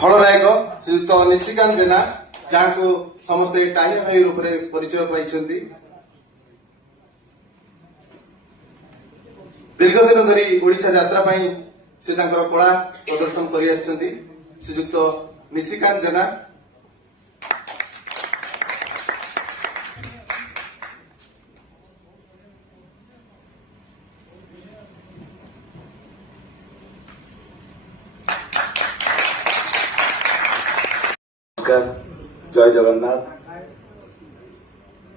खलनायक श्रीयुक्त निशिकांत जेना जहाँ को समस्ते टाही भाई रूप में परिचय पाई दीर्घ दिन धरी ओडिशा यात्रा से कला प्रदर्शन कर श्रीयुक्त निशिकांत जेना जय जगन्नाथ।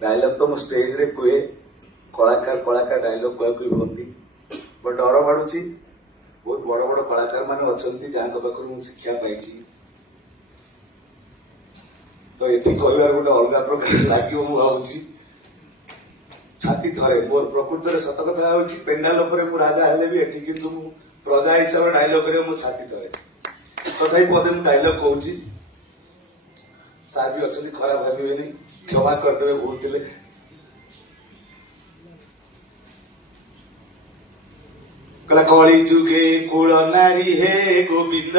डायलॉग तो मु स्टेज रे कुहे कलाकार कलाकार डायलॉग कह बोलती बट डर माड़ुची बहुत बड़ बड़ कलाकार मान अच्छा जहाँ पाखु मुझे शिक्षा पाई तो ये कहबार गोटे अलग प्रकार लगे मुझे भावुची छाती थरे मोर प्रकृत में सत कथा पेंडाल राजा हेले भी एटी कि प्रजा हिसाब से डायलॉग मो छाती थरे तथा पदे मुझे डायलॉग कहूँ सार भी अच्छा खराब भावे क्षमा करदे भूल थे कली जुगे कूल नारी हे गोविंद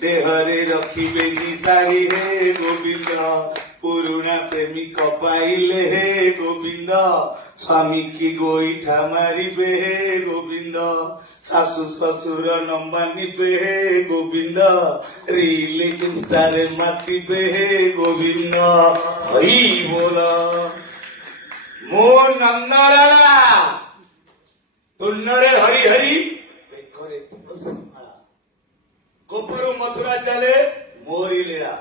देहरे रखिबे निशारी हे गोविंद पुरुणा प्रेमिक पाइले हे गोविंद स्वामी की गोईठा मारिबे हे गोविंद सासु ससुर न मानिबे हे गोविंद रील इंस्टारे मातिबे हे गोविंद हई बोल मो नंदलाला तुन्नरे हरि हरि बेखरे तुलसीमाला गोपरु मथुरा चले मोरी लीला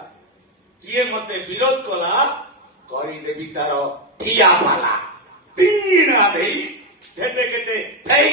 जिए मते विरोध कला करी देवी तार ठिया पाला तीन देई ढेटे केटे थई